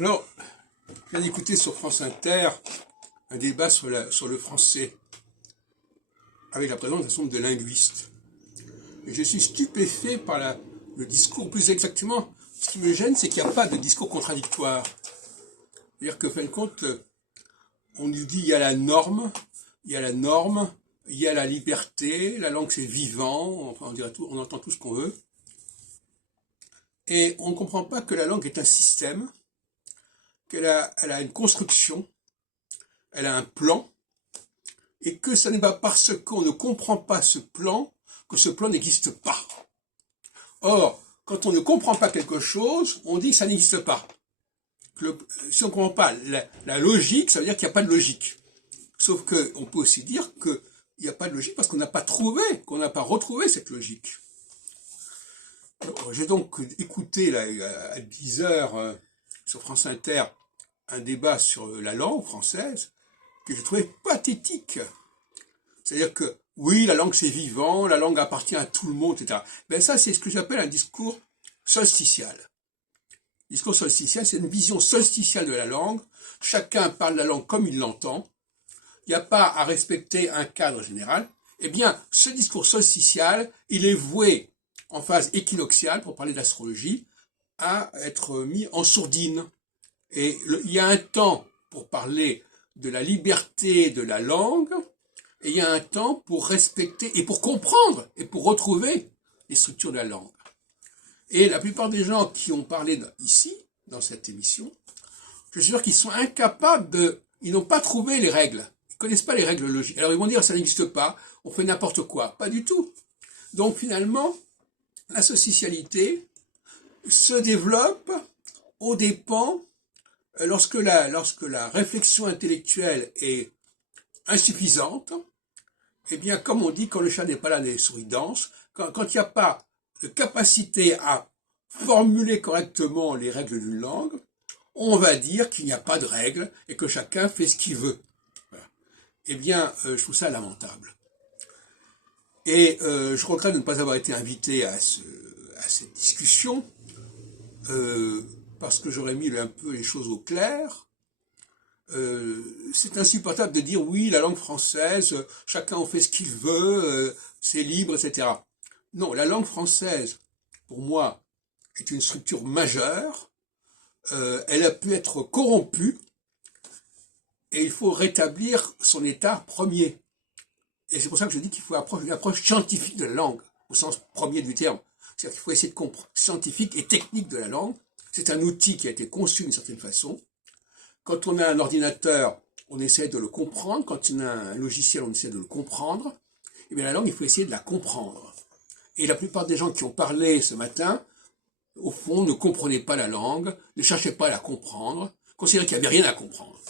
Alors, je viens d'écouter sur France Inter un débat sur le français, avec la présence d'un certain nombre de linguistes. Et je suis stupéfait par le discours. Plus exactement, ce qui me gêne, c'est qu'il n'y a pas de discours contradictoire. C'est-à-dire que, fin de compte, on nous dit il y a la norme, il y a la norme, il y a la liberté, la langue c'est vivant, enfin on dirait tout, on entend tout ce qu'on veut. Et on ne comprend pas que la langue est un système, elle a une construction, elle a un plan, et que ce n'est pas parce qu'on ne comprend pas ce plan que ce plan n'existe pas. Or, quand on ne comprend pas quelque chose, on dit que ça n'existe pas. Si on ne comprend pas la logique, ça veut dire qu'il n'y a pas de logique. Sauf qu'on peut aussi dire qu'il n'y a pas de logique parce qu'on n'a pas trouvé, qu'on n'a pas retrouvé cette logique. J'ai donc écouté à 10 heures sur France Inter un débat sur la langue française que j'ai trouvé pathétique. C'est-à-dire que, oui, la langue c'est vivant, la langue appartient à tout le monde, etc. Ben ça, c'est ce que j'appelle un discours solsticial. Le discours solsticial, c'est une vision solsticiale de la langue. Chacun parle la langue comme il l'entend. Il n'y a pas à respecter un cadre général. Eh bien, ce discours solsticial, il est voué en phase équinoxiale, pour parler d'astrologie, à être mis en sourdine. Et il y a un temps pour parler de la liberté de la langue, et il y a un temps pour respecter et pour comprendre et pour retrouver les structures de la langue. Et la plupart des gens qui ont parlé ici, dans cette émission, je suis sûr qu'ils sont incapables ils n'ont pas trouvé les règles. Ils connaissent pas les règles logiques. Alors ils vont dire ça n'existe pas, on fait n'importe quoi. Pas du tout. Donc finalement, la socialité se développe aux dépens, lorsque la réflexion intellectuelle est insuffisante, eh bien, comme on dit, quand le chat n'est pas là, les souris dansent, quand il n'y a pas de capacité à formuler correctement les règles d'une langue, on va dire qu'il n'y a pas de règles et que chacun fait ce qu'il veut. Voilà. Eh bien, je trouve ça lamentable. Et je regrette de ne pas avoir été invité à cette discussion, parce que j'aurais mis un peu les choses au clair. C'est insupportable de dire oui, la langue française, chacun en fait ce qu'il veut, c'est libre, etc. Non, la langue française, pour moi, est une structure majeure. Elle a pu être corrompue et il faut rétablir son état premier. Et c'est pour ça que je dis qu'il faut une approche scientifique de la langue, au sens premier du terme. C'est-à-dire qu'il faut essayer de comprendre scientifique et technique de la langue. C'est un outil qui a été conçu d'une certaine façon. Quand on a un ordinateur, on essaie de le comprendre. Quand on a un logiciel, on essaie de le comprendre. Et bien la langue, il faut essayer de la comprendre. Et la plupart des gens qui ont parlé ce matin, au fond, ne comprenaient pas la langue, ne cherchaient pas à la comprendre, considéraient qu'il n'y avait rien à comprendre.